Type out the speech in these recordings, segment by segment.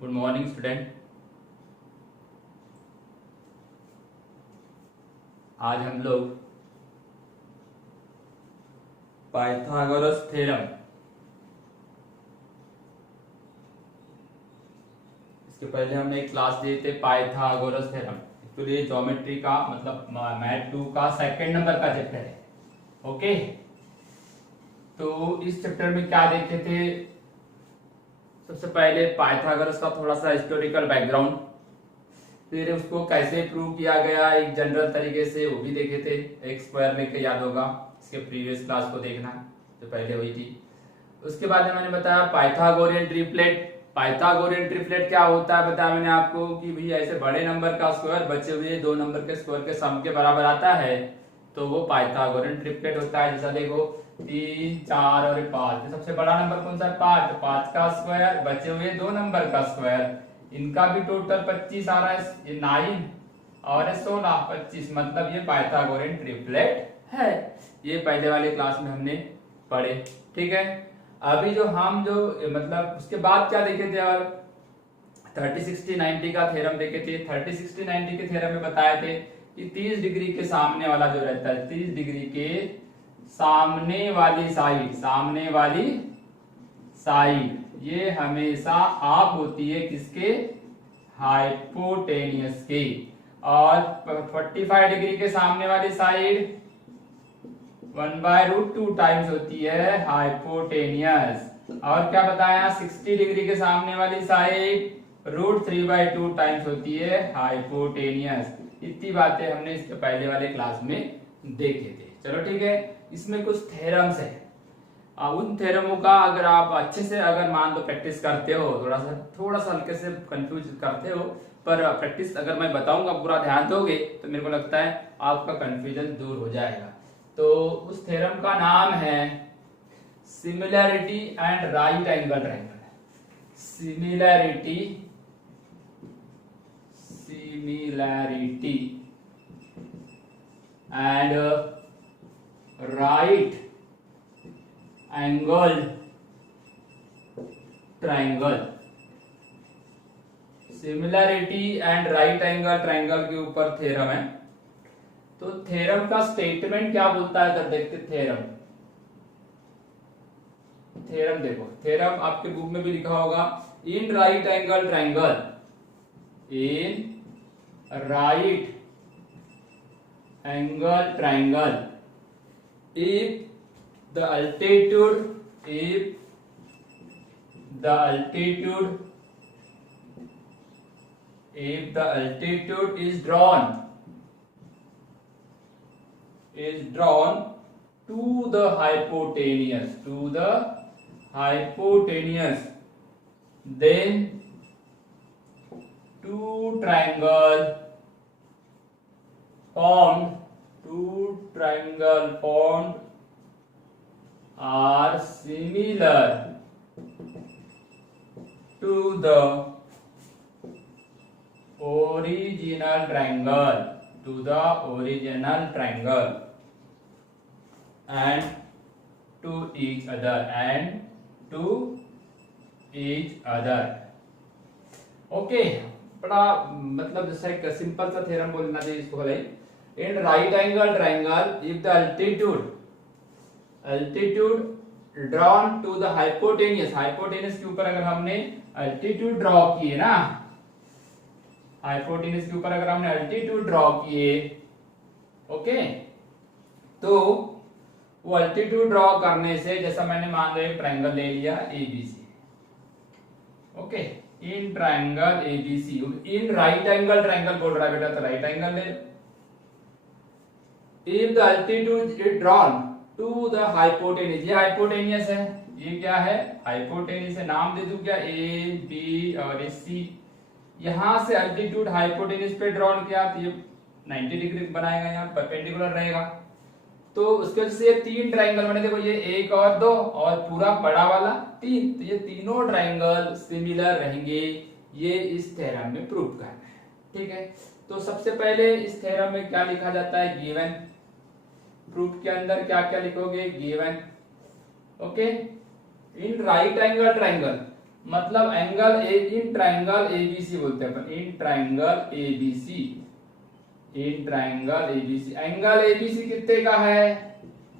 Good morning student. आज हम लोग पाइथागोरस थ्योरम इसके पहले हमने एक क्लास दिए थे पाइथागोरस थ्योरम। एक्चुअली ये ज्योमेट्री का मतलब मैथ 2 का सेकंड नंबर का चैप्टर है। ओके, तो इस चैप्टर में क्या देखे थे? सबसे पहले पाइथागोरस का थोड़ा सा हिस्टोरिकल बैकग्राउंड, फिर उसको कैसे प्रूव किया गया एक जनरल तरीके से वो भी देखे थे। एक स्क्वायर लेके याद होगा, इसके प्रीवियस क्लास को देखना जो पहले हुई थी। उसके बाद में मैंने बताया पाइथागोरियन ट्रिपलेट। पाइथागोरियन ट्रिपलेट क्या होता है बताया मैंने आपको कि भाई ऐसे बड़े नंबर का स्क्वायर बचे हुए दो नंबर के स्क्वायर के सम के बराबर आता है तो वो पाइथागोरियन ट्रिपलेट होता है। जैसा देखो 3, 4 और 5, सबसे बड़ा नंबर कौन सा है? 5। 5 का स्क्वायर बचे हुए दो नंबर का स्क्वायर, इनका भी टोटल 25 आ रहा है। ये 9 और 16, 25, मतलब ये पाइथागोरियन ट्रिपलेट है। ये पहले वाले क्लास में हमने पढ़े, ठीक है। अभी जो हम जो मतलब उसके बाद क्या देखे थे? और 30, 60, 90 का थ्योरम देखे थे। 30, 60, 90 के थ्योरम में बताए थे कि 30 डिग्री के सामने वाला जो रहता है, 30 डिग्री के सामने वाली साइड ये हमेशा हाफ होती है किसके? हाइपोटेनियस के। और 45 डिग्री के सामने वाली साइड 1/√2 टाइम्स होती है हाइपोटेनियस। और क्या बताया? 60 डिग्री के सामने वाली साइड √3/2 टाइम्स होती है हाइपोटेनियस। इतनी बातें हमने इसके पहले वाले क्लास में देखे थे। चलो ठीक है, इसमें कुछ थ्योरम्स है। उन थ्योरमों का अगर आप अच्छे से अगर मान लो प्रैक्टिस करते हो, थोड़ा सा हल्के से कंफ्यूज करते हो, पर प्रैक्टिस अगर मैं बताऊंगा पूरा ध्यान दोगे तो मेरे को लगता है आपका कंफ्यूजन दूर हो जाएगा। तो उस थ्योरम का नाम है similarity and right angle triangle. Similarity and right angle triangle. Similarity and right angle triangle के ऊपर थ्योरम है। तो थ्योरम का स्टेटमेंट क्या बोलता है? जब देखते थ्योरम देखो, थ्योरम आपके बुक में भी लिखा होगा, इन right angle triangle, in right angle triangle, if the altitude is drawn to the hypotenuse, then two triangle formed are similar to the original triangle and to each other okay. बड़ा मतलब जैसा एक simple सा theorem बोलना चाहिए इसको। In right angle triangle if the altitude drawn to the hypotenuse के ऊपर अगर हमने अल्टीट्यूड ड्रॉ किए ना, हाइपोटेनियस के ऊपर अगर हमने अल्टीट्यूड ड्रॉ किए, ओके, तो वो अल्टीट्यूड ड्रॉ करने से जैसा मैंने मान लो एक ट्रायंगल ले लिया ABC, okay, in triangle ABC, in right angle triangle बोल रहा है बेटा तो राइट एंगल ले। If the altitude is drawn to the hypotenuse, ये हाइपोटेनियस है, ये क्या है? हाइपोटेनियस है। नाम दे दूं क्या? ए बी और सी। यहां से अल्टीट्यूड हाइपोटेनियस पे ड्रॉन किया तो ये 90 डिग्री बनाएगा, यहाँ परपेंडिकुलर रहेगा। तो उसके वजह से ये तीन ट्रायंगल बने। देखो ये 1 और 2 और पूरा बड़ा वाला 3, तो ये तीनों ट्रायंगल सिमिलर रहेंगे। ये इस थ्योरम में प्रूव करना है, ठीक है। तो सबसे पहले इस थ्योरम में क्या लिखा जाता है? गिवन। प्रूफ के अंदर क्या क्या लिखोगे? Given, okay. In right angle triangle, मतलब एंगल इन ट्राइंगल एबीसी बोलते हैं अपन, in triangle ABC, in triangle ABC. Angle ABC कितने का है?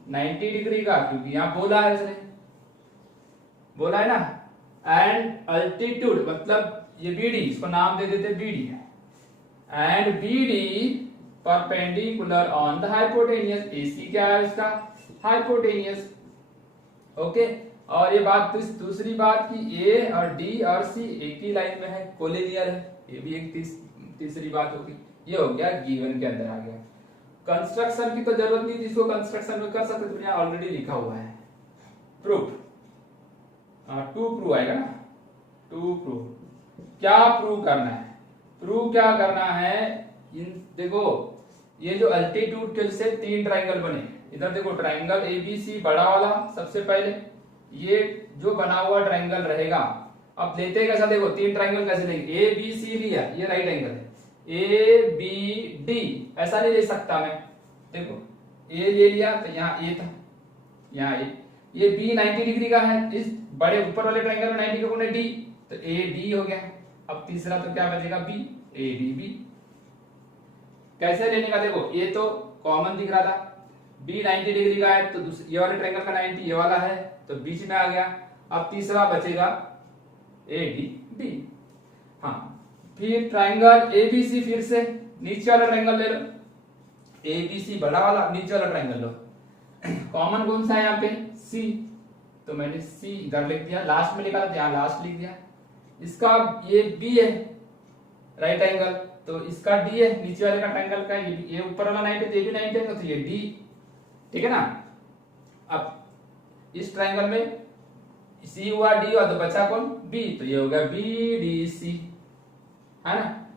90 डिग्री का, क्योंकि यहां बोला है उसने, बोला है ना। एंड अल्टीट्यूड मतलब ये बीडी, इसको नाम दे देते बीडी है। And BD perpendicular on the hypotenuse, AC क्या है उसका? हाइपोटेनियस। ओके, और ये बात दूसरी बात की ए और डी और सी एक ही लाइन में है, कोलिनियर है, ये भी एक तीसरी बात होगी। ये हो गया गिवन के अंदर आ गया। कंस्ट्रक्शन की तो जरूरत नहीं थी, इसको कंस्ट्रक्शन में कर सकते थे, ऑलरेडी लिखा हुआ है। प्रूफ, टू प्रूव आएगा ना, टू प्रूव। क्या प्रूव करना है? प्रूव क्या करना है? देखो ये जो अल्टीट्यूड के से 3 ट्राइंगल बने, इधर देखो ट्राइंगल एबीसी बड़ा वाला सबसे पहले, ये जो बना हुआ ट्राइंगल रहेगा। अब लेते कैसा, देखो 3 ट्राइंगल कैसे लेंगे? ए बी सी लिया, ये राइट एंगल है, ए बी डी, ऐसा नहीं ले सकता मैं। देखो ए ले लिया तो यहाँ ए था, यहाँ ए, ये बी 90 डिग्री का है, इस बड़े ऊपर वाले ट्राइंगल में 90 का कोण है डी, तो ए डी हो गया। अब तीसरा तो क्या बचेगा? B, A D B. कैसे लेने का? देखो ये तो कॉमन दिख रहा था, बी 90 डिग्री का है, तो ये वाले ट्रायंगल का 90 ये वाला है, तो बीच में आ गया। अब तीसरा बचेगा ए डी बी। हाँ, फिर ट्रायंगल एबीसी, फिर से नीचे वाला ट्रायंगल ले लो, एबीसी बड़ा वाला, नीचे वाला ट्रायंगल लो। कॉमन कौन सा है यहाँ पे? सी, तो मैंने सी इधर लिख दिया, लास्ट में लिखा था यहाँ लास्ट लिख दिया। इसका ये बी है राइट एंगल, तो इसका डी है, नीचे वाले का ट्रायंगल का ये ऊपर वाला 90 है, ये भी 90 है, तो ये डी, ठीक है ना। अब इस ट्रायंगल में सी हुआ, डी हुआ, तो बचा कौन? बी, तो ये हो गया बी डी सी, है ना।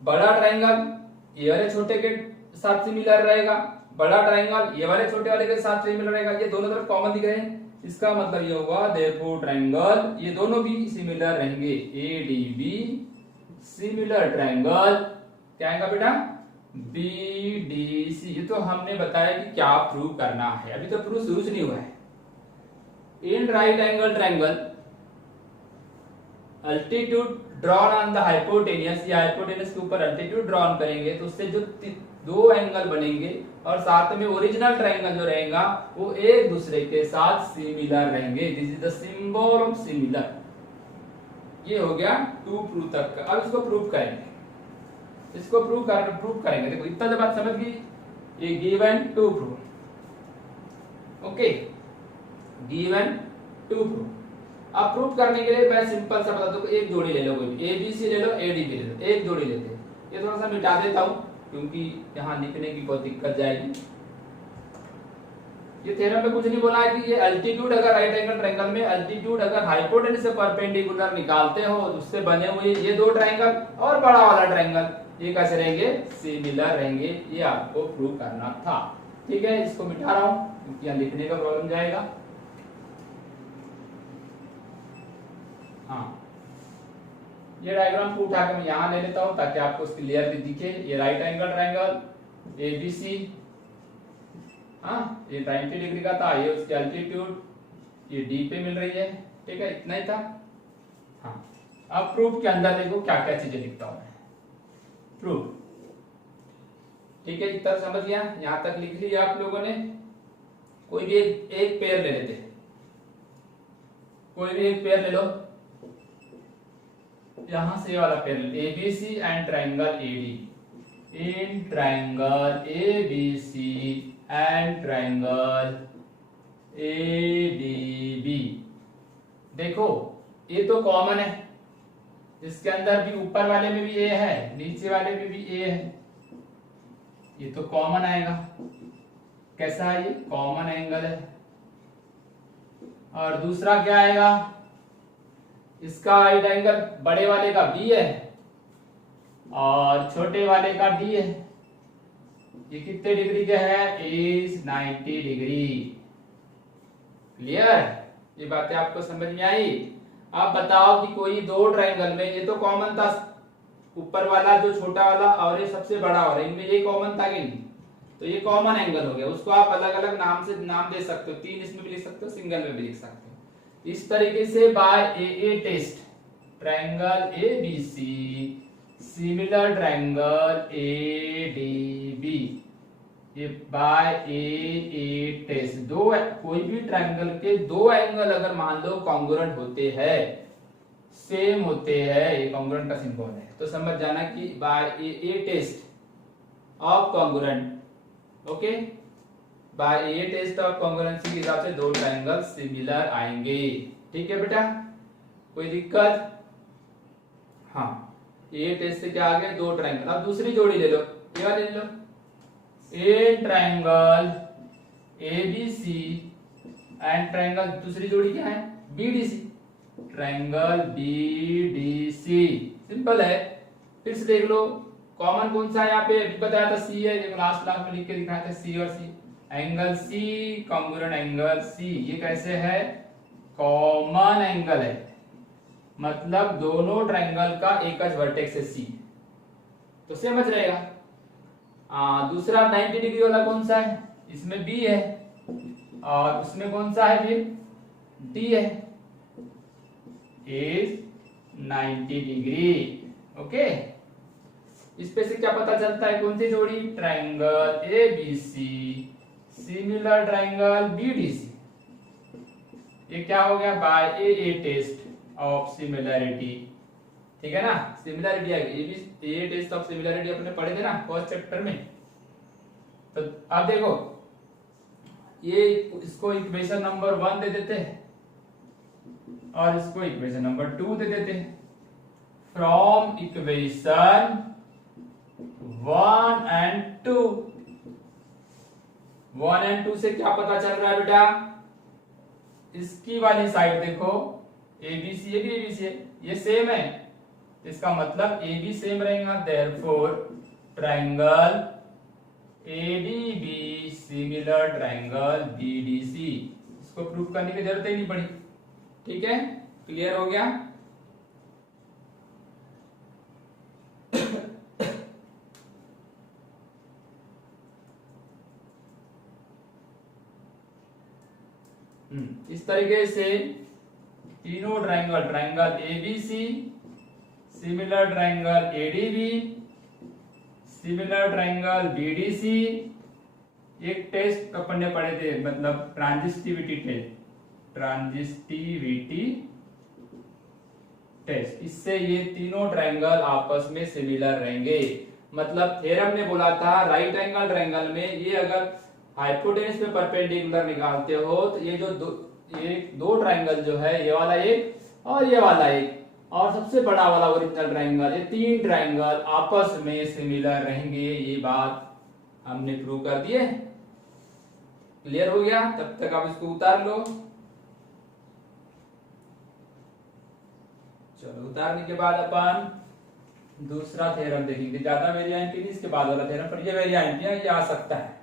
बड़ा ट्रायंगल ये वाले छोटे के साथ सिमिलर रहेगा, बड़ा ट्रायंगल ये वाले छोटे वाले के साथ सिमिलर रहेगा, ये दोनों तरफ कॉमन दिख रहे हैं। इसका मतलब ये होगा देयरफॉर ट्रायंगल ये दोनों भी सिमिलर रहेंगे, A D B similar triangle क्या आएगा बेटा? B D C. ये तो हमने बताया कि क्या प्रूव करना है, अभी तो प्रूव शुरू नहीं हुआ है। इन right angle triangle altitude drawn on the hypotenuse, या हाइपोटेनियस के ऊपर अल्टीट्यूड ड्रॉन करेंगे तो उससे जो 2 एंगल बनेंगे और साथ में ओरिजिनल ट्रायंगल जो रहेगा वो एक दूसरे के साथ सिमिलर रहेंगे। This is the symbol of similar. ये हो गया टू प्रूव तक का। अब इसको प्रूव करेंगे, इसको प्रूव करेंगे। देखो इतना जब बात समझ गई, ये given to prove, okay, given to prove. Prove प्रूव करने के लिए मैं सिंपल सा बता दूं, एक जोड़ी ले लो, कोई भी ए बी सी ले लो, ए डी बी ले लो, एक जोड़ी लेते हैं। ये थोड़ा सा मिटा देता हूं क्योंकि यहाँ लिखने की बहुत दिक्कत जाएगी। ये थ्योरम में कुछ नहीं बोला है कि ये अल्टीट्यूड अगर राइट एंगल ट्रायंगल में अल्टीट्यूड अगर हाइपोटेनस से परपेंडिकुलर निकालते हो तो उससे बने हुए ये 2 ट्रायंगल और बड़ा वाला ट्रायंगल ये कैसे रहेंगे? सिमिलर रहेंगे। ये आपको प्रूव करना था, ठीक है। इसको मिटा रहा हूं क्योंकि यहाँ लिखने का प्रॉब्लम जाएगा। हाँ, ये डायग्राम को उठा के मैं यहाँ ले लेता हूँ ताकि आपको क्लियरली दिखे। ये राइट एंगल ट्रायंगल एबीसी, हाँ, ये 90 डिग्री का था, ये उसकी अल्टीट्यूड ये डी पे मिल रही है, ठीक है, इतना ही था। हाँ, अब प्रूफ के अंदर देखो क्या क्या चीजें लिखता हूं मैं। प्रूफ, ठीक है, इतना समझ गया, यहां तक लिख लिया आप लोगों ने। कोई भी एक पेयर ले लेते, कोई भी एक पेयर ले लो, यहां से ये वाला पेयर ले, ABC and triangle AD, in triangle ABC and triangle ADB. देखो ये तो कॉमन है, इसके अंदर भी ऊपर वाले में भी ए है, नीचे वाले में भी ए है, ये तो कॉमन आएगा। कैसा है? ये कॉमन एंगल है। और दूसरा क्या आएगा? इसका राइट एंगल बड़े वाले का बी है और छोटे वाले का डी है। ये कितने डिग्री के है? Is 90 degree. क्लियर? ये बातें आपको समझ में आई? आप बताओ कि कोई 2 ट्रायंगल में, ये तो कॉमन था, ऊपर वाला जो छोटा वाला और ये सबसे बड़ा वाला, इनमें ये कॉमन था कि नहीं? तो ये कॉमन एंगल हो गया। उसको आप अलग अलग नाम से नाम दे सकते हो, 3 इसमें भी लिख सकते हो, सिंगल में भी लिख सकते हो। इस तरीके से by a test triangle ABC similar triangle ADB ये बाय ए टेस्ट। दो कोई भी ट्रायंगल के दो एंगल अगर मान लो कॉन्ग्रुएंट होते हैं, सेम होते हैं, ये कॉन्ग्रुएंट का सिंबल है, तो समझ जाना कि by a test of congruent, okay, by a test of congruency के हिसाब से दो ट्रायंगल सिमिलर आएंगे। ठीक है बेटा, कोई दिक्कत? हाँ, ए टेस्ट से क्या आ गए? दो ट्रायंगल। अब दूसरी जोड़ी ले लो, क्या ले लो? A triangle ABC and triangle दूसरी जोड़ी क्या है? BDC, triangle BDC। सिंपल है, फिर से देख लो कॉमन कौन सा है यहाँ पे? अभी बताया था C है, देखो लास्ट में लिख के दिखाया था C और C। Angle C congruent angle C, ये कैसे है? कॉमन एंगल है, मतलब दोनों ट्रायंगल का एक वर्टेक्स है C, तो समझ रहेगा। दूसरा 90 डिग्री वाला कौन सा है? इसमें B है और उसमें कौन सा है? फिर D है, इज 90 डिग्री। ओके, इस पे से क्या पता चलता है? कौन सी जोड़ी? Triangle ABC similar triangle BDC। ये क्या हो गया? By a test of similarity. ठीक है ना, सिमिलैरिटी आ गई। ए टेस्ट ऑफ सिमिलैरिटी अपने पढ़े थे ना फर्स्ट चैप्टर में। तो अब देखो, ये इसको इक्वेशन नंबर 1 दे देते हैं और इसको इक्वेशन नंबर 2 दे देते हैं। फ्रॉम इक्वेशन 1 एंड 2, 1 एंड 2 से क्या पता चल रहा है बेटा? इसकी वाली साइड देखो, ABC, ये भी ABC है, ये सेम है, इसका मतलब ए बी सेम रहेगा, therefore triangle ADB similar triangle BDC। इसको प्रूफ करने की जरूरत ही नहीं पड़ी। ठीक है, क्लियर हो गया? इस तरीके से तीनों triangle, triangle ABC similar triangle ADB similar triangle BDC। एक टेस्ट अपन ने पढ़े थे, मतलब ट्रांजिस्टिविटी टेस्ट, ट्रांजिस्टिविटी टेस्ट। इससे ये तीनों ट्रायंगल आपस में सिमिलर रहेंगे। मतलब थ्योरम ने बोला था राइट एंगल ट्रायंगल में ये अगर हाइपोटेनस पे परपेंडिकुलर निकालते हो तो ये जो दो ट्रायंगल जो है, ये वाला एक और ये वाला एक और सबसे बड़ा वाला ओरिजिनल ट्रायंगल, ये तीन ट्रायंगल आपस में सिमिलर रहेंगे। ये बात हमने प्रूव कर दी है। क्लियर हो गया? तब तक आप इसको उतार लो। चलो, उतारने के बाद अपन दूसरा थ्योरम देखेंगे। ज्यादा वेरिएंटी नहीं, इसके बाद वाला थ्योरम, पर ये वेरिएंटी है, ये आ सकता है।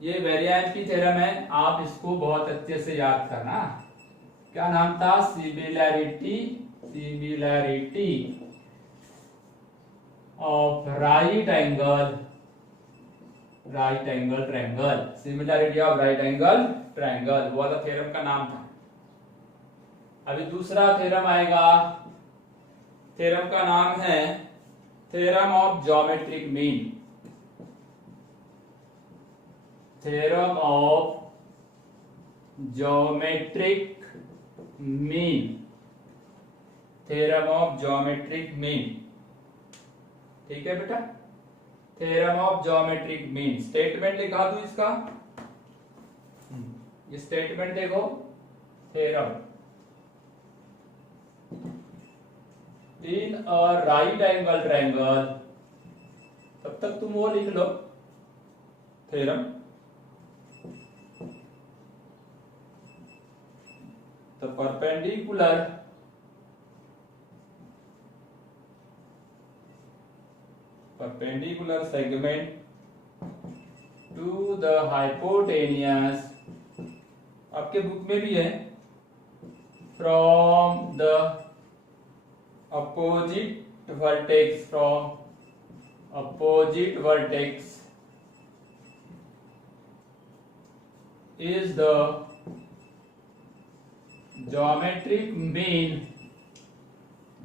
ये वेरिएंटी थ्योरम है, आप इसको बहुत अच्छे से याद करना। क्या नाम था? Similarity of right angle triangle, similarity of right angle triangle, वो वाला थ्योरम का नाम था। अभी दूसरा थ्योरम आएगा, थ्योरम का नाम है theorem of geometric mean. Theorem of geometric mean, theorem of geometric mean. ठीक है बेटा, theorem of geometric mean. Statement लिखा दूं इसका, ये स्टेटमेंट देखो, theorem in a right angle triangle, तब तक तुम वो लिख लो theorem. The perpendicular segment to the hypotenuse, आपके बुक में भी है, from the opposite vertex is the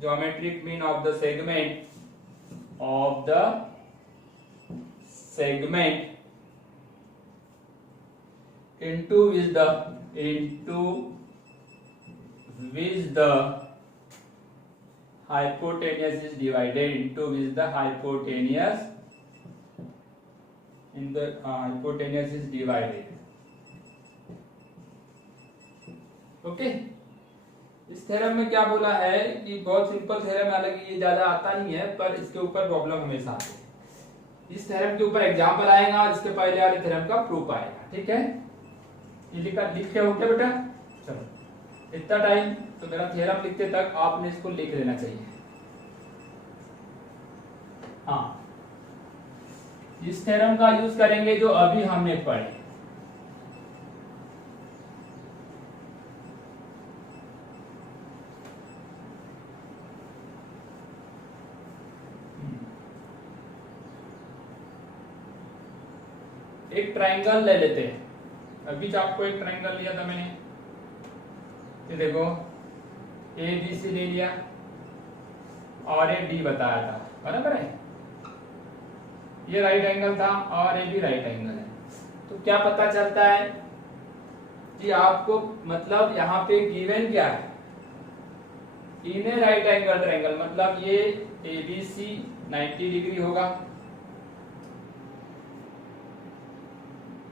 geometric mean of the segment into which the hypotenuse is divided, hypotenuse is divided. Okay इस थ्योरम में क्या बोला है कि बहुत सिंपल थ्योरम है, हालांकि ये ज्यादा आता नहीं है पर इसके ऊपर प्रॉब्लम हमेशा आती है। इस थ्योरम के ऊपर एग्जाम्पल आएगा और इसके पहले वाले थ्योरम का प्रूफ आएगा। ठीक है, ये लिखे हो क्या बेटा? चलो इतना टाइम तो मेरा थ्योरम लिखते तक आपने इसको लिख लेना चाहिए। हाँ, इस थ्योरम का यूज करेंगे जो अभी हमने पढ़े। एक ट्राइंगल ले लेते हैं। अभी आपको एक ट्राइंगल लिया था मैंने, ये देखो ए बी सी ले लिया और ये डी बताया था, बराबर है। ये राइट एंगल था और ये भी राइट एंगल है। तो क्या पता चलता है कि आपको मतलब यहाँ पे गिवन क्या है, इन ए राइट एंगल ट्राइंगल, मतलब ये ए बी सी 90 डिग्री होगा।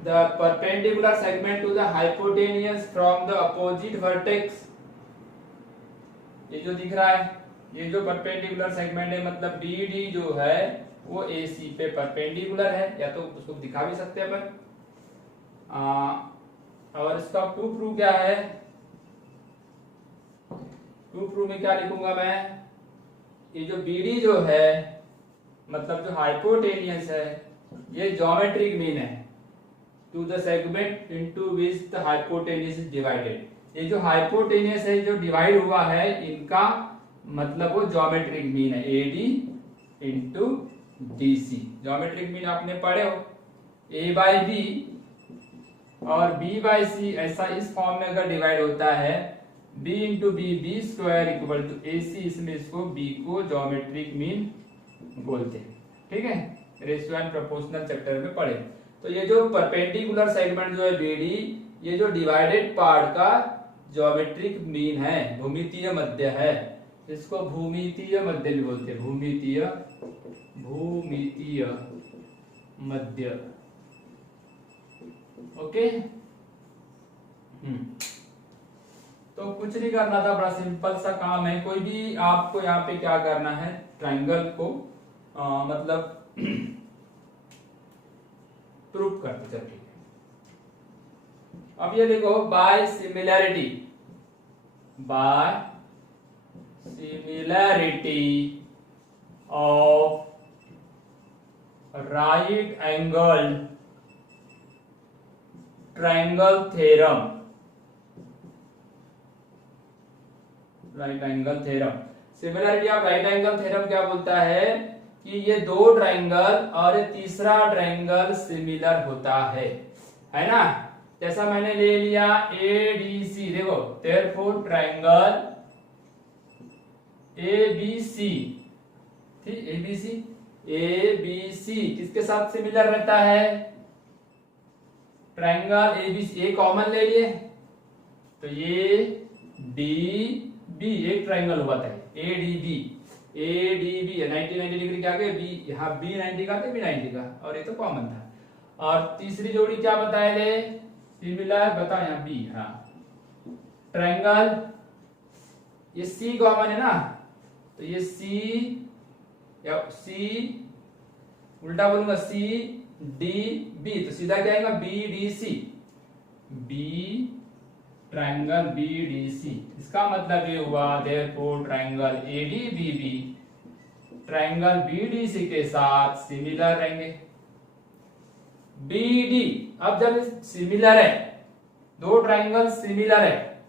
The perpendicular segment to the hypotenuse from the opposite vertex, ये जो दिख रहा है, ये जो परपेंडिकुलर सेगमेंट है मतलब BD जो है वो AC पे परपेंडिकुलर है, या तो उसको दिखा भी सकते हैं अपन। और इसका प्रूफ क्या है? प्रूफ में क्या लिखूंगा मैं, ये जो BD जो है मतलब जो हाइपोटेनियस है ये ज्योमेट्रिक मीन है to the segment into which the hypotenuse is divided. ये जो हाइपोटेनियस है जो डिवाइड हुआ है इनका मतलब वो ज्योमेट्रिक मीन है AD into DC। Geometric mean आपने पढ़े हो, A बाई बी और B बाई सी, ऐसा इस फॉर्म में अगर डिवाइड होता है B into B, B square equal to AC, इसमें इसको B को ज्योमेट्रिक मीन बोलते हैं। ठीक है, रेशियो एंड प्रोपोर्शनल चैप्टर में पढ़े। तो ये जो परपेंडिकुलर सेगमेंट जो है BD, ये जो डिवाइडेड पार्ट का ज्योमेट्रिक मीन है, भूमितीय मध्य है, इसको भूमितीय मध्य भी बोलते हैं, भूमितीय मध्य। ओके, तो कुछ नहीं करना था, बड़ा सिंपल सा काम है। कोई भी आपको यहाँ पे क्या करना है, ट्राइंगल को मतलब प्रूफ करते चलिए। अब ये देखो, by similarity of right angle triangle theorem, right angle theorem, similarity of right angle theorem क्या बोलता है कि ये दो ट्राइंगल और ये तीसरा ट्राइंगल सिमिलर होता है ना। जैसा मैंने ले लिया ADC, देखो देयरफॉर ट्राइंगल ABC, ठीक, ABC किसके साथ सिमिलर रहता है? ट्राइंगल ABC, ए कॉमन ले लिए तो ये DB एक ट्राइंगल हुआ था, ADB 90 डिग्री क्या गए, B यहाँ B 90 का था, B 90 का, और ये तो कॉमन था। और तीसरी जोड़ी क्या बताए थे, सिमिलर, बताओ यहाँ B, हाँ ट्राइंगल, ये C कॉमन है ना, तो ये C उल्टा बोलूंगा CDB, तो सीधा क्या आएगा BDC, B ट्राइंगल BDC। इसका मतलब ये हुआ therefore triangle ADBB triangle BDC के साथ सिमिलर रहेंगे। BD, अब जब सिमिलर है, दो ट्राइंगल सिमिलर है,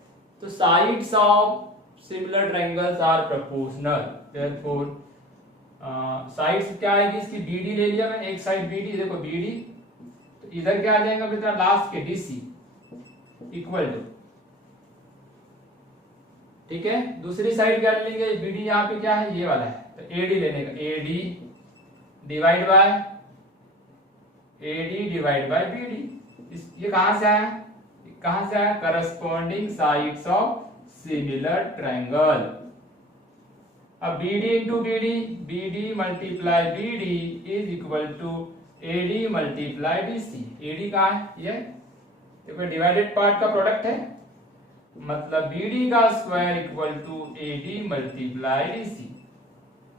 तो sides of similar triangles are proportional, therefore sides क्या आएगी इसकी, BD ले लिया मैंने, एक साइड BD, देखो BD, तो इधर क्या आ जाएगा बेटा लास्ट के DC इक्वल टू, ठीक है। दूसरी साइड क्या लेंगे, बीडी यहाँ पे क्या है, ये वाला है, तो एडी लेने का, एडी डिवाइड बाय बीडी। ये कहां से आया, कहां से आया, corresponding sides of similar triangle. अब BD into BD, BD multiply BD is equal to AD multiply BC. AD कहां है, ये देखो डिवाइडेड पार्ट का प्रोडक्ट है, मतलब बीडी का square equal to AD multiply DC.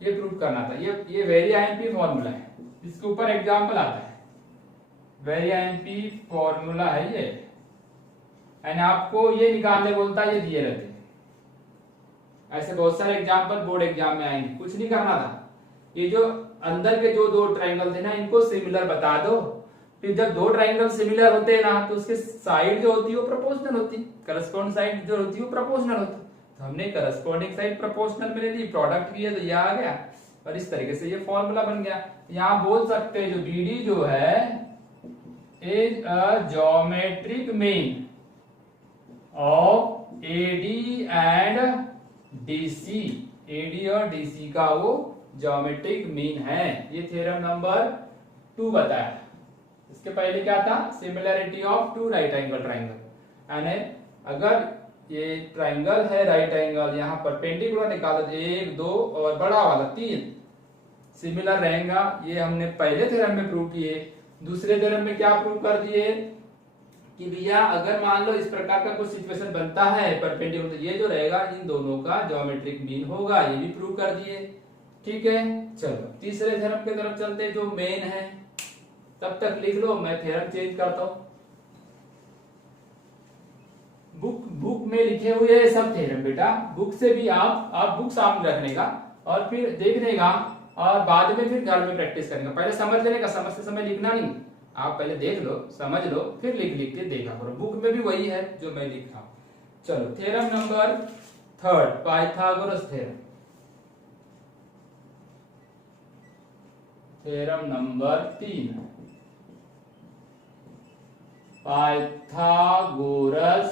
ये प्रूव करना था। ये वेरी आईएमपी फॉर्मूला है, इसके ऊपर एग्जांपल आता है, वेरी आईएमपी फॉर्मूला है ये, एंड आपको ये निकालने बोलता है, ये दिए रहते हैं। ऐसे बहुत सारे एग्जांपल बोर्ड एग्जाम में आएंगे, कुछ नहीं करना था। ये जो अंदर के जो दो ट्रायंगल थे ना, इनको सिमिलर बता दो। फिर जब दो ट्रायंगल सिमिलर होते हैं ना, तो उसके साइड जो होती है वो प्रोपोर्शनल होती है, करस्पॉन्डिंग साइड जो होती है वो प्रोपोर्शनल होती है। तो हमने करस्पॉन्डिंग साइड प्रोपोर्शनल में ले ली, प्रोडक्ट किया तो ये आ गया, और इस तरीके से ये फॉर्मूला बन गया। यहाँ बोल सकते हैं जो बीडी जो है is a geometric mean of AD and DC. AD और डीसी का वो ज्योमेट्रिक मीन है। ये थ्योरम नंबर 2 बताया। इसके पहले क्या था, similarity of two right angle triangle. यानी अगर ये ट्रायंगल है राइट एंगल, यहाँ परपेंडिकुलर निकालो, 1 2 और बड़ा वाला 3 सिमिलर रहेगा। ये हमने पहले थ्योरम में प्रूव किए। दूसरे थ्योरम में क्या प्रूव कर दिए कि भैया अगर मान लो इस प्रकार का कुछ सिचुएशन बनता है परपेंडिकुलर, तो ये जो रहेगा इन दोनों का ज्योमेट्रिक मीन होगा, ये भी प्रूव कर दिए। ठीक है, चलो तीसरे थ्योरम की तरफ चलते, जो मेन है। तब तक लिख लो, मैं थ्योरम चेंज करता हूं। बुक में लिखे हुए सब थ्योरम बेटा, बुक से भी आप बुक सामने रखने का और फिर देखने का, और बाद में फिर घर में प्रैक्टिस करने का। पहले समझ लेने का, समझते समय लिखना नहीं। आप पहले देख लो, समझ लो, फिर लिख के देखा करो। बुक में भी वही है जो मैं लिखा हूं। चलो theorem number 3, Pythagoras theorem. Theorem number 3, Pythagoras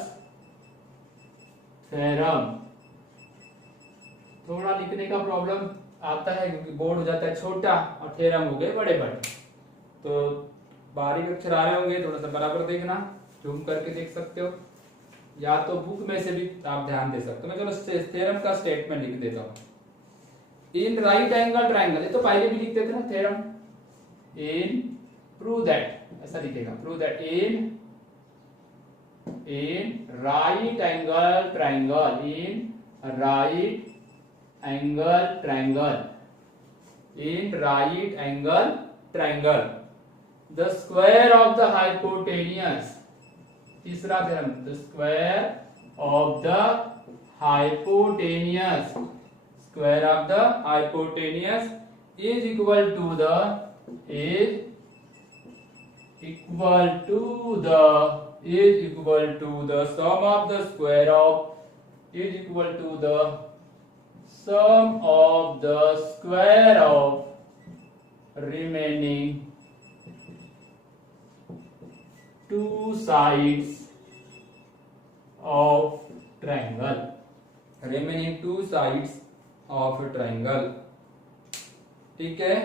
theorem. थोड़ा लिखने का प्रॉब्लम आता है क्योंकि बोर्ड हो जाता है छोटा और थ्योरम हो गए बड़े बड़े, तो बारीक अक्षर आ रहे होंगे, थोड़ा सा बराबर देखना, जूम करके देख सकते हो, या तो बुक में से भी आप ध्यान दे सकते हो। मैं चलो थ्योरम का स्टेटमेंट लिख देता हूं। इन राइट एंगल ट्रायंगल, ये तो पहले भी लिखते थे ना थ्योरम, इन प्रूव दैट, ऐसा लिखेगा, prove that in right angle triangle, in right angle triangle, in right angle triangle the square of the hypotenuse. तीसरा theorem, the square of the hypotenuse, square of the hypotenuse is equal to the sum of the square of is equal to the sum of the square of remaining two sides of triangle, remaining two sides of a triangle। ठीक है,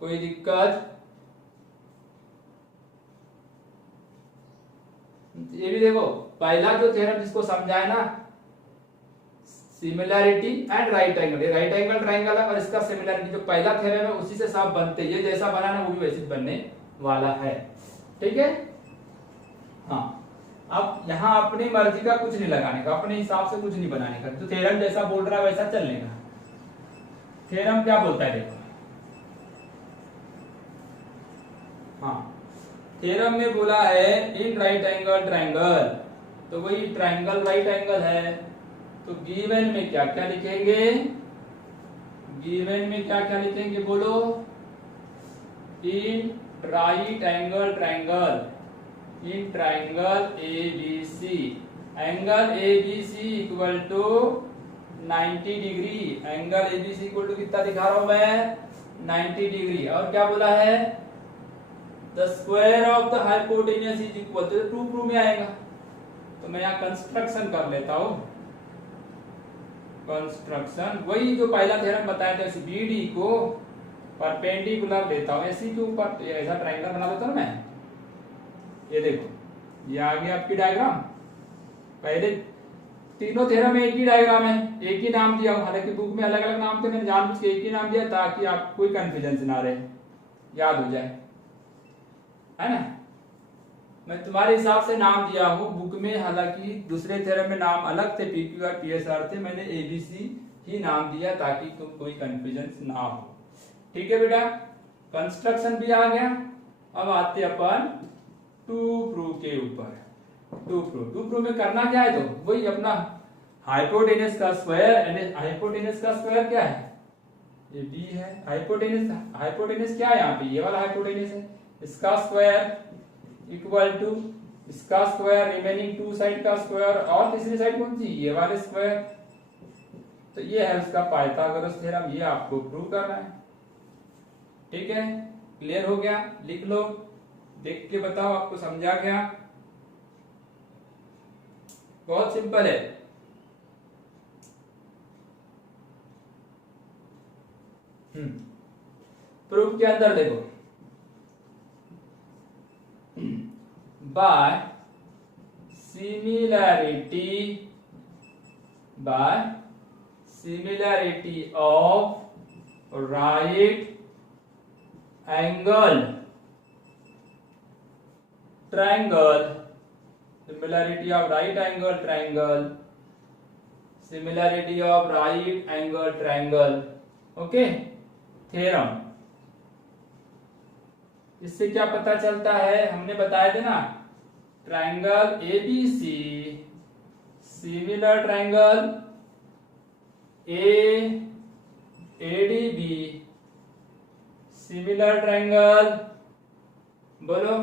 कोई दिक्कत? ये भी देखो, पहला जो theorem जिसको समझाया ना, सिमिलैरिटी एंड राइट एंगल, ये राइट एंगल ट्रायंगल है और इसका सिमिलैरिटी जो पहला थ्योरम है उसी से सब बनते, ये जैसा बना ना वो भी वैसे बनने वाला है। ठीक है, हाँ। अब यहाँ अपनी मर्जी का कुछ नहीं लगाने का, अपने हिसाब से कुछ नहीं बनाने का, तो थ्योरम जैसा बोल रहा है वैसा चलने का। थ्योरम क्या बोलता है देखो, हाँ, थ्योरम में बोला है इन राइट एंगल ट्रायंगल, तो वही ट्रायंगल राइट एंगल है, तो गिवन में क्या क्या लिखेंगे, गिवन में क्या क्या लिखेंगे बोलो, in right angle triangle, in triangle ABC, angle ABC equal to 90 degree, angle ABC equal to कितना दिखा रहा हूं मैं, 90 डिग्री। और क्या बोला है, the square of the hypotenuse is equal to, proof में आएगा, तो मैं यहाँ कंस्ट्रक्शन कर लेता हूं। कंस्ट्रक्शन, वही जो पहला थ्योरम बताया था, बीडी को परपेंडिकुलर लेता हूं, ऐसी के ऊपर ऐसा ट्रायंगल बना देता हूं मैं। ये देखो, ये आ गया आपकी डायग्राम। पहले तीनों थ्योरम में एक ही डायग्राम है, एक ही नाम दिया हूं, हालांकि बुक में अलग अलग नाम थे, मैंने जानबूझ के एक ही नाम दिया ताकि आप कोई कंफ्यूजन ना रहे, याद हो जाए, है ना। मैं तुम्हारे हिसाब से नाम दिया हूं बुक में, हालांकि दूसरे थ्योरम में नाम अलग थे, पीक्यू और पीएसआर थे, मैंने एबीसी ही नाम दिया ताकि तुम कोई कंफ्यूजन ना हो। ठीक है बेटा, कंस्ट्रक्शन भी आ गया। अब आते अपन टू प्रूफ के ऊपर। टू प्रूफ में करना क्या है, तो वही अपना हाइपोटेनस का स्क्वायर, हाइपोटेनस का स्क्वायर क्या है, ये बी है, हाइपोटेनस क्या है यहाँ पे, ये वाला हाइपोटेनस है, इसका स्क्वायर इक्वल टू इसका स्क्वायर, रिमेनिंग टू साइड का स्क्वायर, और तीसरी साइड कौन सी, ये वाले स्क्वायर। तो ये है उसका पाइथागोरस थ्योरम, ये आपको प्रूव करना है। ठीक है, क्लियर हो गया, लिख लो, देख के बताओ आपको समझा क्या। बहुत सिंपल है। प्रूफ के अंदर देखो, by similarity of right angle triangle, similarity of right angle triangle, similarity of right angle triangle, okay theorem. इससे क्या पता चलता है, हमने बताया थे ना, triangle ABC similar triangle ADB similar triangle, बोलो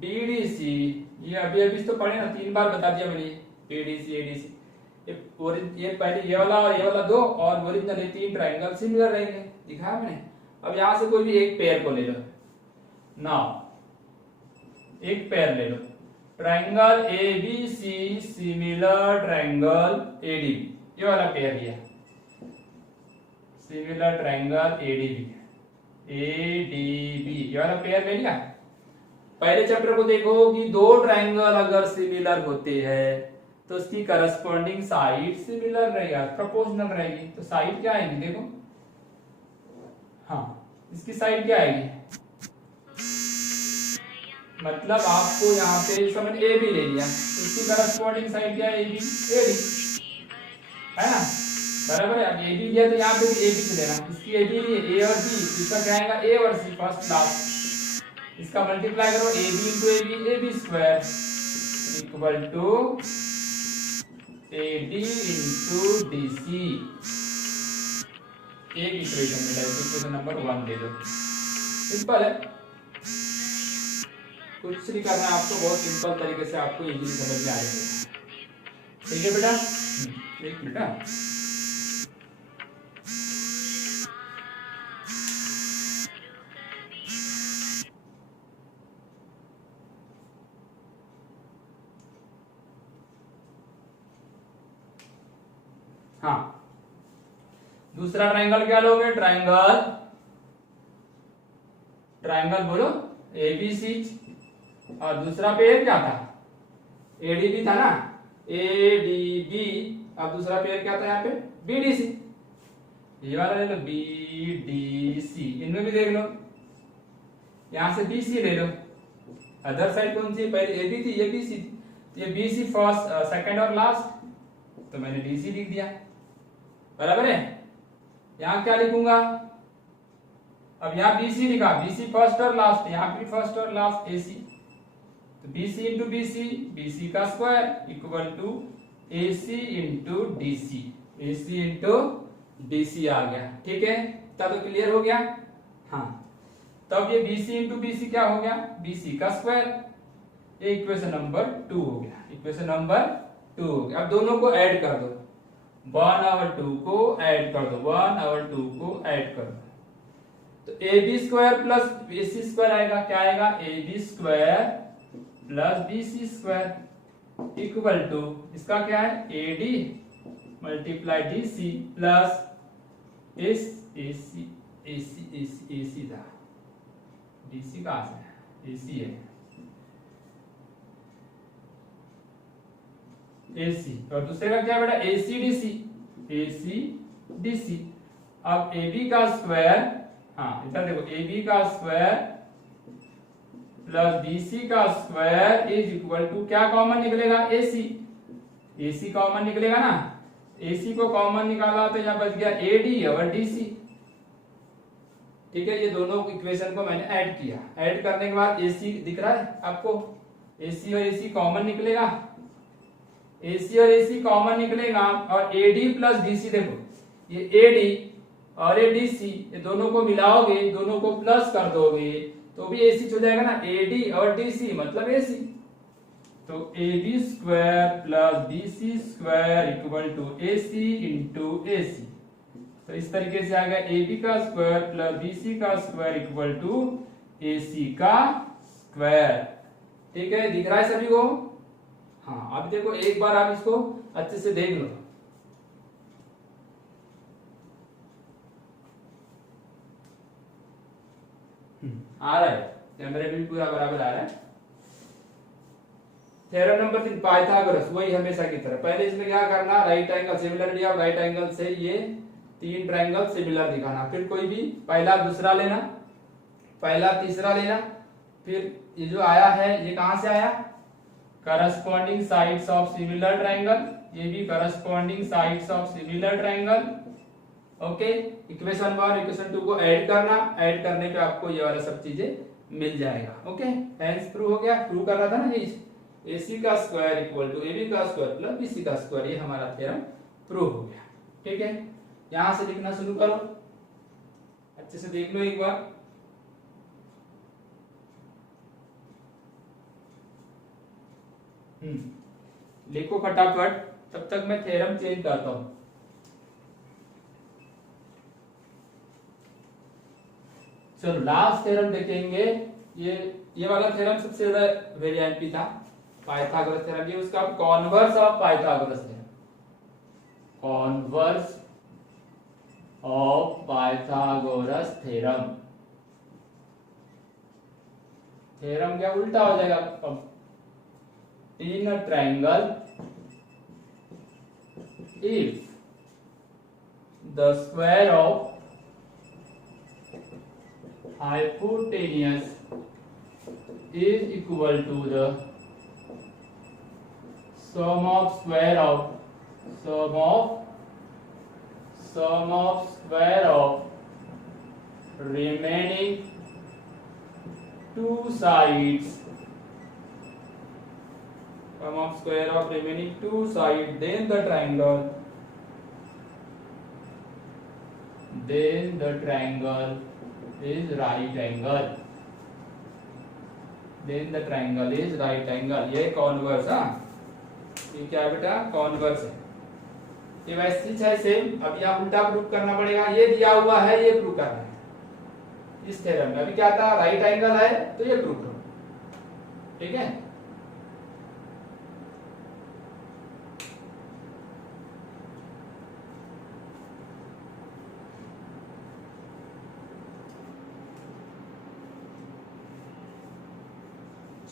बीडीसी, ये अभी अभी तो पढ़े ना, 3 बार बता दिया मैंने, बीडीसी एडीसी, ये पहले ये वाला और ये वाला दो, और ओरिजिनल 3 ट्रायंगल सिमिलर रहेंगे, दिखाया मैंने। अब यहां से कोई भी एक पेयर को ले लो ना, एक पेयर ले लो, triangle ABC similar triangle ADB, ये वाला पेयर लिया, सिमिलर ट्रायंगल एडीबी, ये वाला पेयर ले लिया। पहले चैप्टर को देखो कि 2 ट्रायंगल अगर सिमिलर होते हैं तो उसकी करस्पॉन्डिंग साइड सिमिलर रहेगा, प्रोपोर्शनल रहेगी। तो साइड क्या आएगी, देखो, हाँ इसकी साइड क्या आएगी, मतलब आपको यहाँ पे समझ ए भी ले लिया, तो इसकी करस्पॉन्डिंग साइड क्या है, ए बी है ना, बराबर है। अब ए बी लिया तो यहाँ पे भी ए बी लेना, इसकी ए बी लिए, ए और बी, इसका क्या आएगा, ए और सी, फर्स्ट लास्ट, इसका मल्टीप्लाई करो, A B into A B square equal to A D into D C. एक इक्वेशन मिला, इक्वेशन नंबर 1 दे दो, सिंपल है, कुछ नहीं करना है आपको, बहुत सिंपल तरीके से आपको इजीली समझ में आ जाएगा। ठीक है बेटा, एक मिनट, हाँ दूसरा ट्रायंगल क्या लोगे, ट्रायंगल बोलो एबीसी, और दूसरा पेयर क्या था, एडीबी था ना, एडीबी। अब दूसरा पेयर क्या था यहाँ पे, बीडीसी, ये वाला ले लो बीडीसी, इनमें भी देख लो, यहां से बीसी ले लो, अदर साइड कौन सी, पहले एबी थी, ये बीसी थी, ये बीसी फर्स्ट सेकंड और लास्ट, तो मैंने डीसी लिख दिया, बराबर है। यहां क्या लिखूंगा, अब यहाँ बीसी लिखा, बीसी फर्स्ट और लास्ट, यहाँ भी फर्स्ट और लास्ट एसी, तो बीसी इंटू बीसी, बीसी का square equal to AC into DC, AC into DC आ गया। ठीक है, तब तो क्लियर हो गया। हाँ, तब ये बीसी इंटू बीसी क्या हो गया, बीसी का स्क्वायर, ये इक्वेशन नंबर 2 हो गया, इक्वेशन नंबर 2 हो गया। अब दोनों को ऐड कर दो, 1 और 2 को ऐड कर दो, 1 और 2 को ऐड कर दो, तो A B square plus B C square आएगा, क्या आएगा, A B square plus B C square equal to, इसका क्या है, A D multiply D C plus S A C A C A C A C था, D सी कहाँ से है, ए सी है, ए सी। और दूसरे का क्या बेटा, ए C D C, A C D C. अब ए बी का स्क्वायर, हाँ इधर देखो, ए बी का स्क्वायर प्लस बी सी का स्क्वायर इज इक्वल टू क्या कॉमन निकलेगा, ए सी, ए सी कॉमन निकलेगा ना, ए सी को कॉमन निकाला तो यहाँ बच गया ए डी और डी सी। ठीक है, ये दोनों इक्वेशन को मैंने ऐड किया, ऐड करने के बाद ए सी दिख रहा है आपको, ए सी और ए सी कॉमन निकलेगा, ए सी और ए सी कॉमन निकलेगा, और A D plus D C, देखो ये ए डी और ये डी सी, ये दोनों को मिलाओगे, दोनों को प्लस कर दोगे तो भी ए सी हो जाएगा ना, ए डी और डी सी मतलब ए सी। तो A B square plus B C square equal to A C into A C. तो इस तरीके से आ गया ए बी का स्क्वायर प्लस बी सी का square equal to A C का स्क्वायर। ठीक है, दिख रहा है सभी को? हाँ, अब देखो एक बार आप इसको अच्छे से देख लो। आ रहा है, कैमरे भी पूरा बराबर आ रहा है। थ्योरम नंबर 3 पाइथागोरस, वही हमेशा की तरह। पहले इसमें क्या करना, right angle similarity of right angle से ये 3 ट्रायंगल सिमिलर दिखाना, फिर कोई भी पहला दूसरा लेना, पहला तीसरा लेना, फिर ये जो आया है ये कहां से आया, corresponding sides of similar triangle, ये भी corresponding sides of similar triangle. Okay, equation 1 और इक्वेशन 2 को ऐड करना, ऐड करने पे आपको ये वाला सब चीजें मिल जाएगा। ओके, हेंस प्रूव हो गया। प्रूव कर रहा था ना ये, AC का स्क्वायर इक्वल टू AB का स्क्वायर प्लस BC का स्क्वायर, ये हमारा थ्योरम प्रूव हो गया। ठीक है, यहां से लिखना शुरू करो, अच्छे से देख लो एक बार। लिखो फटाफट, तब तक मैं थ्योरम चेंज करता हूं। चलो लास्ट थ्योरम देखेंगे। ये वाला थ्योरम सबसे ज्यादा वेरिएंट था, पाइथागोरस थ्योरम। ये उसका converse of Pythagoras theorem, converse of Pythagoras theorem. Theorem क्या उल्टा हो जाएगा अब, in a triangle if the square of hypotenuse is equal to the sum of square of remaining two sides, sum of square of remaining two sides, then the triangle is right angle, then the triangle is right angle। ये converse, ये क्या है बेटा, converse है। ये वैसे ही है same. अब यहाँ उल्टा प्रूव करना पड़ेगा, ये दिया हुआ है, ये प्रूव करना है। इस थ्योरम में अभी क्या था, राइट एंगल है तो ये प्रूव करो। ठीक है,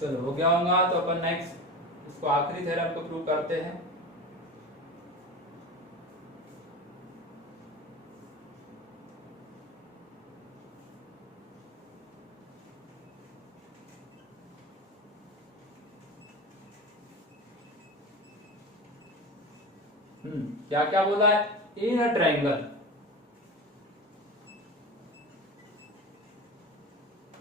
चलो हो गया होगा। तो अपन नेक्स्ट इसको आखिरी थ्योरम को प्रूव करते हैं। क्या क्या बोला है, इन a triangle,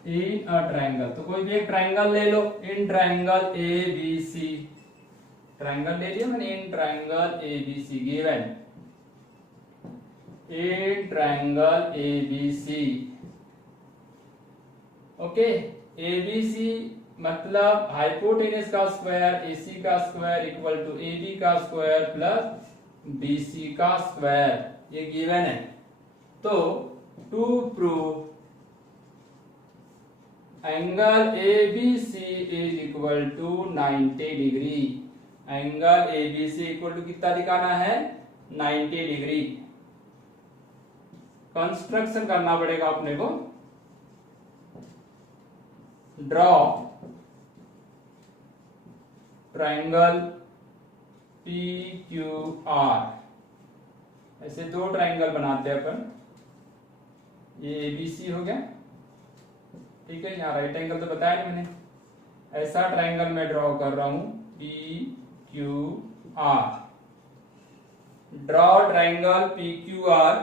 in a triangle. तो कोई भी एक ट्रायंगल ले लो, in triangle A B C, triangle ले लिया मैंने, in triangle A B C given, in triangle A B C. Okay, A B C मतलब हाइपोटेनस का स्क्वायर, AC का स्क्वायर इक्वल टू AB का स्क्वायर प्लस BC का square, ये given है। तो to prove angle ABC is equal to 90 degree, angle ABC equal to कितना दिखाना है, 90 डिग्री। कंस्ट्रक्शन करना पड़ेगा अपने को। Draw triangle PQR। ऐसे दो ट्रायंगल बनाते हैं अपन। ये ABC हो गया, ठीक है। यहाँ राइट एंगल तो बताया नहीं मैंने। ऐसा ट्रायंगल मैं ड्रॉ कर रहा हूं PQR। Draw triangle PQR।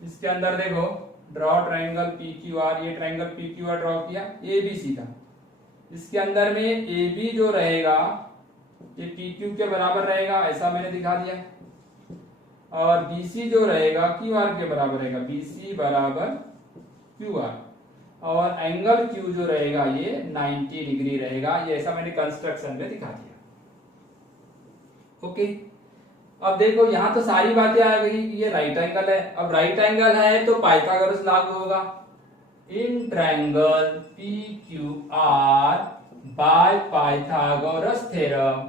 इसके अंदर देखो, ड्रॉ ट्रायंगल PQR। ये ट्रायंगल PQR ड्रॉ किया, ABC था। इसके अंदर में AB जो रहेगा ये PQ के बराबर रहेगा, ऐसा मैंने दिखा दिया। और BC जो रहेगा QR के बराबर रहेगा, BC बराबर QR। और एंगल Q जो रहेगा ये 90 डिग्री रहेगा। ये ऐसा मैंने कंस्ट्रक्शन में दिखा दिया। ओके, अब देखो यहां तो सारी बातें आ गई कि ये राइट एंगल है। अब राइट एंगल है तो पाइथागोरस लागू होगा। In triangle PQR by Pythagoras theorem.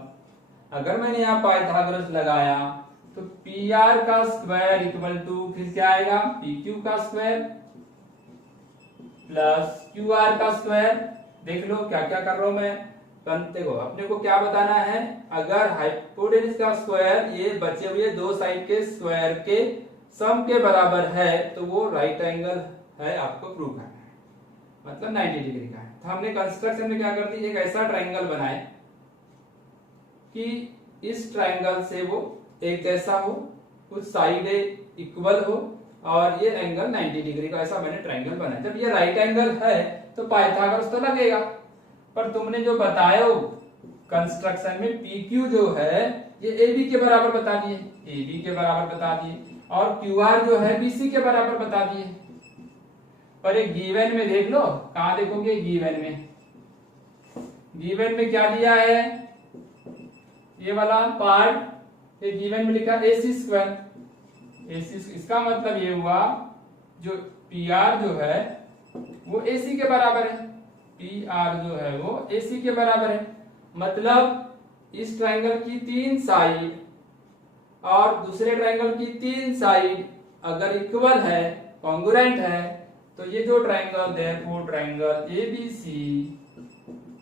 अगर मैंने यहाँ पाइथागोरस लगाया तो PR का स्क्वायर इक्वल टू फिर क्या आएगा, PQ का स्क्वायर प्लस QR का स्क्वायर। देख लो क्या क्या कर रहा हूं मैं। देखो अपने को क्या बताना है, अगर हाइपोटेनस का स्क्वायर ये बचे हुए दो साइड के स्क्वायर के सम के बराबर है तो वो राइट एंगल है, आपको प्रूव करना है, मतलब 90 डिग्री का है। तो हमने कंस्ट्रक्शन में क्या कर दी, एक ऐसा ट्रायंगल बनाए कि इस ट्रायंगल से वो एक जैसा हो, कुछ साइड इक्वल हो और ये एंगल 90 डिग्री का, ऐसा मैंने ट्रायंगल बनाया। जब ये राइट एंगल है तो पाइथागोरस तो लगेगा। पर तुमने जो बताया कंस्ट्रक्शन में PQ जो है ये AB के बराबर बता दिए, AB के बराबर बता दिए, और QR जो है BC के बराबर बता दिए। पर एक गिवन में देख लो, कहां देखोगे, गिवन में। गिवन में क्या दिया है, ये वाला पार्ट ये गिवन में लिखा AC स्क्वायर। इसका मतलब ये हुआ जो PR जो है वो AC के बराबर है, PR जो है वो AC के बराबर है। मतलब इस ट्रायंगल की 3 साइड और दूसरे ट्रायंगल की 3 साइड अगर इक्वल है, कॉन्ग्रुएंट है, तो ये जो ट्रायंगल है वो ट्रायंगल ABC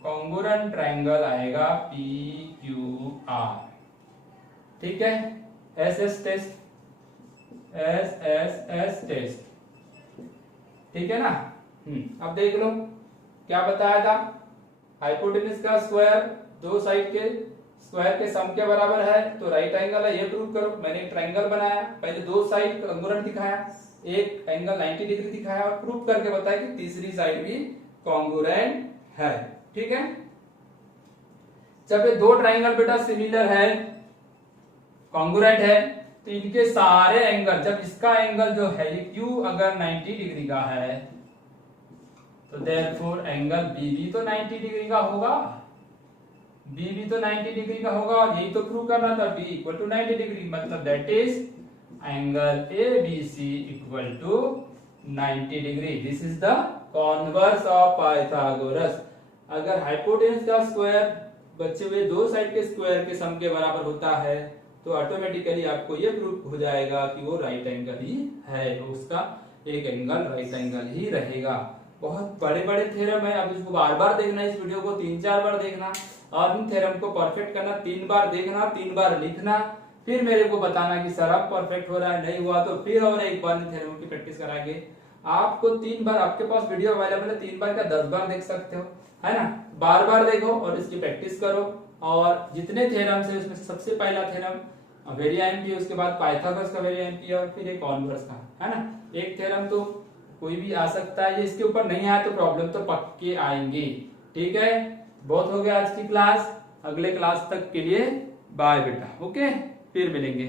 कॉन्ग्रुएंट ट्रायंगल आएगा PQR। ठीक है, SS टेस्ट, SSS टेस्ट, ठीक है ना। अब देख लो क्या बताया था, हाइपोटेनस का स्क्वायर दो साइड के स्क्वायर के सम के बराबर है तो राइट एंगल है, ये प्रूव करो। मैंने एक ट्रायंगल बनाया, पहले दो साइड कॉन्ग्रुएंट दिखाया, एक एंगल 90 डिग्री दिखाया और प्रूव करके बताया कि तीसरी साइड भी कॉन्ग्रुएंट है। ठीक है, जब ये दो ट्रायंगल बेटा सिमिलर है, कॉन्ग्रुएंट है, तो इनके सारे एंगल, जब इसका एंगल जो है Q अगर 90 डिग्री का है तो देयरफॉर एंगल BB तो 90 डिग्री का होगा, BB तो 90 डिग्री का होगा। और यही तो प्रूव करना था, B इक्वल टू 90 डिग्री, मतलब that is angle ABC equal to 90 degree. This is the converse of Pythagoras. अगर हाइपोटेनस का स्क्वायर बचे हुए दो साइड के स्क्वायर के सम के बराबर होता है तो ऑटोमेटिकली आपको ये प्रूव हो जाएगा कि वो राइट एंगल ही है, उसका एक एंगल राइट एंगल ही रहेगा। बहुत बड़े बड़े थ्योरम है, अब इसको बार बार देखना, इस वीडियो को 3-4 बार देखना और इन थ्योरम को परफेक्ट करना, 3 बार देखना, 3 बार लिखना, फिर मेरे को बताना कि सर अब परफेक्ट हो रहा है, नहीं हुआ तो फिर और एक बार इन थ्योरम की प्रैक्टिस कराएंगे। आपको 3 बार, आपके पास वीडियो अवेलेबल है, 3 बार का 10 बार देख सकते हो, है ना। बार बार देखो और इसकी प्रैक्टिस करो। और जितने थ्योरम्स है उसमें सबसे पहला थ्योरम वेरिया एम्पी, उसके बाद पाइथागोरस का वेरिया एम्पी और फिर एक कॉन्वर्स का, है ना। एक थ्योरम तो कोई भी आ सकता है, ये इसके ऊपर नहीं आया तो प्रॉब्लम तो पक्के आएंगे। ठीक है, बहुत हो गया आज की क्लास, अगले क्लास तक के लिए बाय बेटा, ओके, फिर मिलेंगे।